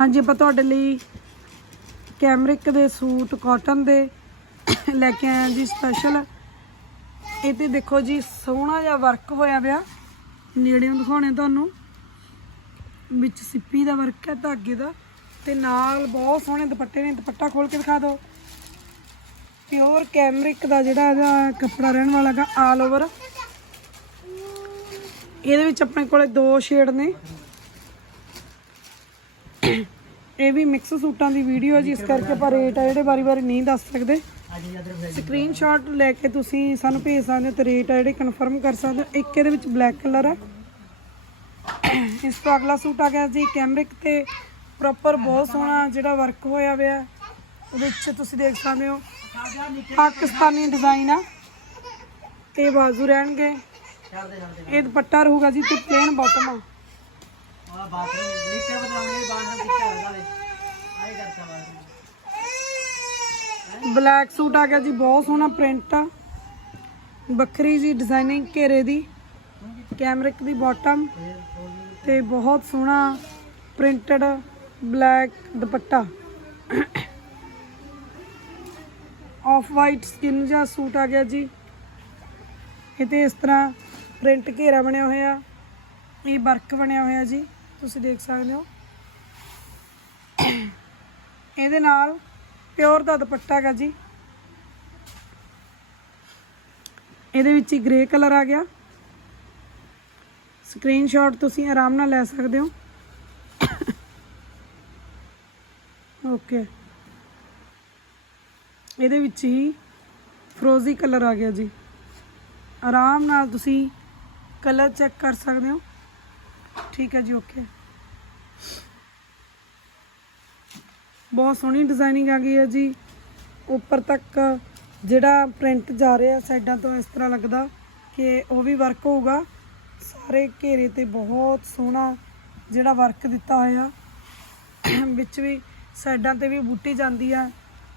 ਹਾਂਜੀ, ਆਪਾਂ ਤੁਹਾਡੇ ਲਈ ਕੈਮਰਿਕ ਦੇ ਸੂਟ ਕਾਟਨ ਦੇ ਲੈ ਕੇ ਆਏ ਜੀ ਸਪੈਸ਼ਲ ਇਹ ਤੇ ਦੇਖੋ ਜੀ, ਸੋਹਣਾ ਜਿਹਾ ਵਰਕ ਹੋਇਆ ਪਿਆ। ਨੇੜਿਓਂ ਦਿਖਾਉਣੇ ਤੁਹਾਨੂੰ। ਵਿੱਚ ਸਿੱਪੀ ਦਾ ਵਰਕ ਹੈ, ਧਾਗੇ ਦਾ। ਤੇ ਨਾਲ ਬਹੁਤ ਸੋਹਣੇ ਦੁਪੱਟੇ ਨੇ, ਦੁਪੱਟਾ ਖੋਲ ਕੇ ਦਿਖਾ ਦਿਓ। ਪਿਓਰ ਕੈਮਰਿਕ ਦਾ ਜਿਹੜਾ ਇਹਦਾ ਕੱਪੜਾ ਰਹਿਣ ਵਾਲਾ ਹੈਗਾ ਆਲ ਓਵਰ ਇਹਦੇ ਵਿੱਚ ਆਪਣੇ ਕੋਲੇ ਦੋ ਸ਼ੇਡ ਨੇ। ਇਹ ਵੀ ਮਿਕਸ ਸੂਟਾਂ ਦੀ ਵੀਡੀਓ ਹੈ ਜੀ, ਇਸ ਕਰਕੇ ਆਪਾਂ ਰੇਟ ਆ ਜਿਹੜੇ ਵਾਰੀ-ਵਾਰੀ ਨਹੀਂ ਦੱਸ ਸਕਦੇ। ਸਕਰੀਨਸ਼ਾਟ ਲੈ ਕੇ ਤੁਸੀਂ ਸਾਨੂੰ ਭੇਜ ਸਕਦੇ ਹੋ ਤੇ ਰੇਟ ਆ ਜਿਹੜੇ ਕਨਫਰਮ ਕਰ ਸਕਦੇ ਹੋ। ਇੱਕ ਇਹਦੇ ਵਿੱਚ ਬਲੈਕ ਕਲਰ ਹੈ ਇਸ ਤੋਂ ਅਗਲਾ ਸੂਟ ਆ ਗਿਆ ਜੀ ਕੈਮਰਿਕ ਤੇ ਪ੍ਰੋਪਰ ਬਹੁਤ ਸੋਹਣਾ ਜਿਹੜਾ ਵਰਕ ਹੋਇਆ ਹੋਇਆ ਉਹਦੇ ਵਿੱਚ ਤੁਸੀਂ ਦੇਖ ਸਕਦੇ ਹੋ, ਪਾਕਿਸਤਾਨੀ ਡਿਜ਼ਾਈਨ ਆ। ਇਹ ਬਾਜ਼ੂ ਰਹਿਣਗੇ। ਇਹ ਦੁਪੱਟਾ ਰਹੂਗਾ ਜੀ, ਤੇ ਪਲੇਨ ਬਾਟਮ ਆ। ਬਲੈਕ ਸੂਟ ਆ ਗਿਆ ਜੀ, ਬਹੁਤ ਸੋਹਣਾ ਪ੍ਰਿੰਟ ਆ। ਵੱਖਰੀ ਜੀ ਡਿਜ਼ਾਈਨਿੰਗ ਘੇਰੇ ਦੀ ਕੈਮਰਿਕ ਦੀ ਬਾਟਮ ਤੇ ਬਹੁਤ ਸੋਹਣਾ printed black dupatta. Off white skin ਜਿਹਾ ਸੂਟ ਆ ਗਿਆ ਜੀ। ਇਹ ਤੇ ਇਸ ਤਰ੍ਹਾਂ ਪ੍ਰਿੰਟ ਘੇਰਾ ਬਣਿਆ ਹੋਇਆ, ਇਹ ਵਰਕ ਬਣਿਆ ਹੋਇਆ ਜੀ, ਤੁਸੀਂ ਦੇਖ ਸਕਦੇ ਹੋ। ਇਹਦੇ ਨਾਲ ਪਿਓਰ ਦਾ ਦੁਪੱਟਾ ਹੈਗਾ ਜੀ। ਇਹਦੇ ਵਿੱਚ ਹੀ ਗ੍ਰੇ ਕਲਰ ਆ ਗਿਆ। ਸਕਰੀਨਸ਼ਾਟ ਤੁਸੀਂ ਆਰਾਮ ਨਾਲ ਲੈ ਸਕਦੇ ਹੋ। ਓਕੇ ਇਹਦੇ ਵਿੱਚ ਹੀ ਫਰੋਜ਼ੀ ਕਲਰ ਆ ਗਿਆ ਜੀ। ਆਰਾਮ ਨਾਲ ਤੁਸੀਂ ਕਲਰ ਚੈੱਕ ਕਰ ਸਕਦੇ ਹੋ। ਠੀਕ ਹੈ ਜੀ ਓਕੇ ਬਹੁਤ ਸੋਹਣੀ ਡਿਜ਼ਾਈਨਿੰਗ ਆ ਗਈ ਹੈ ਜੀ। ਉੱਪਰ ਤੱਕ ਜਿਹੜਾ ਪ੍ਰਿੰਟ ਜਾ ਰਿਹਾ ਸਾਈਡਾਂ ਤੋਂ ਇਸ ਤਰ੍ਹਾਂ ਲੱਗਦਾ ਕਿ ਉਹ ਵੀ ਵਰਕ ਹੋਊਗਾ। ਸਾਰੇ ਘੇਰੇ ਤੇ ਬਹੁਤ ਸੋਹਣਾ ਜਿਹੜਾ ਵਰਕ ਦਿੱਤਾ ਹੋਇਆ। ਵਿੱਚ ਵੀ ਸਾਈਡਾਂ ਤੇ ਵੀ ਬੂਟੀ ਜਾਂਦੀ ਆ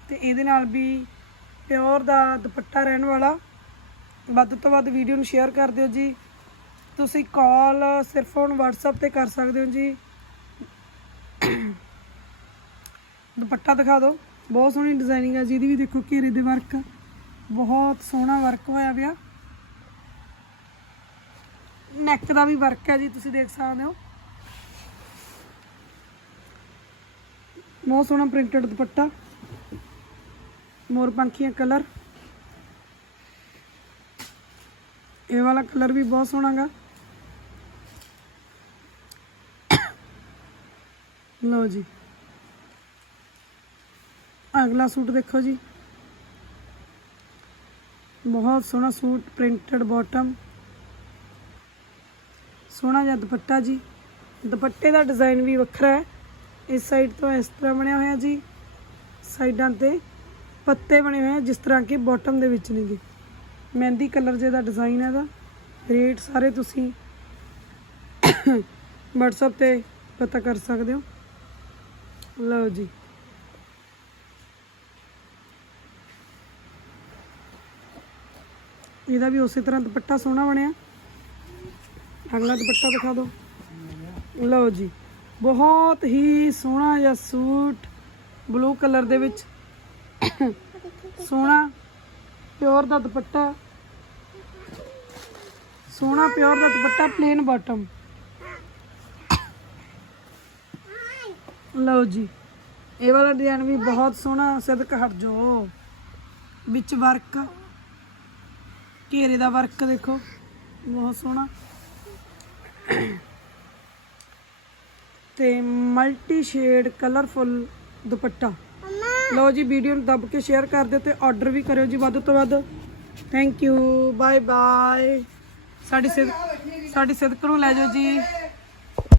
ਤੇ ਇਹਦੇ ਨਾਲ ਵੀ ਪਿਓਰ ਦਾ ਦੁਪੱਟਾ ਰਹਿਣ ਵਾਲਾ। ਵੱਧ ਤੋਂ ਵੱਧ ਵੀਡੀਓ ਨੂੰ ਸ਼ੇਅਰ ਕਰ ਦਿਓ ਜੀ। ਤੁਸੀਂ ਕਾਲ ਸਿਰਫ ਹੁਣ WhatsApp ਤੇ ਕਰ ਸਕਦੇ ਹੋ ਜੀ। ਦੁਪੱਟਾ ਦਿਖਾ ਦਿਓ। ਬਹੁਤ ਸੋਹਣੀ ਡਿਜ਼ਾਈਨਿੰਗ ਆ ਜਿਹਦੀ ਵੀ ਦੇਖੋ ਘੇਰੇ ਦੇ ਵਰਕ ਬਹੁਤ ਸੋਹਣਾ ਵਰਕ ਹੋਇਆ ਪਿਆ। ਨੈਕ ਦਾ ਵੀ ਵਰਕ ਹੈ ਜੀ, ਤੁਸੀਂ ਦੇਖ ਸਕਦੇ ਹੋ। ਬਹੁਤ ਸੋਹਣਾ ਪ੍ਰਿੰਟਡ ਦੁਪੱਟਾ। ਮੋਰ ਪੰਖੀਆਂ ਕਲਰ ਇਹ ਵਾਲਾ ਕਲਰ ਵੀ ਬਹੁਤ ਸੋਹਣਾ ਗਾ ਲਓ ਜੀ। ਅਗਲਾ ਸੂਟ ਦੇਖੋ ਜੀ। ਬਹੁਤ ਸੋਹਣਾ ਸੂਟ ਪ੍ਰਿੰਟਡ ਬਾਟਮ ਸੋਹਣਾ ਜਿਹਾ ਦੁਪੱਟਾ ਜੀ। ਦੁਪੱਟੇ ਦਾ ਡਿਜ਼ਾਈਨ ਵੀ ਵੱਖਰਾ ਹੈ। ਇਸ ਸਾਈਡ ਤੋਂ ਇਸ ਤਰ੍ਹਾਂ ਬਣਿਆ ਹੋਇਆ ਜੀ। ਸਾਈਡਾਂ ਤੇ ਪੱਤੇ ਬਣੇ ਹੋਏ ਆ, ਜਿਸ ਤਰ੍ਹਾਂ ਕਿ ਬਾਟਮ ਦੇ ਵਿੱਚ ਨੇਗੇ। ਮਹਿੰਦੀ ਕਲਰ ਜਿਹਦਾ ਡਿਜ਼ਾਈਨ ਹੈ ਇਹਦਾ। ਰੇਟ ਸਾਰੇ ਤੁਸੀਂ WhatsApp ਤੇ ਪਤਾ ਕਰ ਸਕਦੇ ਹੋ। ਲਓ ਜੀ। ਇਹਦਾ ਵੀ ਉਸੇ ਤਰ੍ਹਾਂ ਦੁਪੱਟਾ ਸੋਹਣਾ ਬਣਿਆ। ਅਗਲਾ ਦੁਪੱਟਾ ਦਿਖਾ ਦਿਓ। ਲਓ ਜੀ, ਬਹੁਤ ਹੀ ਸੋਹਣਾ ਜਿਹਾ ਸੂਟ ਬਲੂ ਕਲਰ ਦੇ ਵਿੱਚ। ਸੋਹਣਾ, ਪਿਓਰ ਦਾ ਦੁਪੱਟਾ। ਸੋਹਣਾ, ਪਿਓਰ ਦਾ ਦੁਪੱਟਾ ਪਲੇਨ ਬਾਟਮ ਲਓ ਜੀ, ਇਹ ਵਾਲਾ ਡਿਜ਼ਾਈਨ ਵੀ ਬਹੁਤ ਸੋਹਣਾ, ਸਦਕ ਹਟ ਜੋ ਵਿੱਚ ਵਰਕ ਘੇਰੇ ਦਾ ਵਰਕ ਦੇਖੋ, ਬਹੁਤ ਸੋਹਣਾ। ਤੇ ਮਲਟੀ ਸ਼ੇਡ ਕਲਰਫੁਲ ਦੁਪੱਟਾ। ਲਓ ਜੀ ਵੀਡੀਓ ਨੂੰ ਦੱਬ ਕੇ ਸ਼ੇਅਰ ਕਰ ਦਿਓ ਤੇ ਆਰਡਰ ਵੀ ਕਰਿਓ ਜੀ ਵੱਧ ਤੋਂ ਵੱਧ। ਥੈਂਕ ਯੂ ਬਾਏ ਬਾਏ ਸਾਡੀ ਸਿੱਧ ਸਾਡੀ ਸਿੱਧਕ ਨੂੰ ਲੈ ਜਾਓ ਜੀ।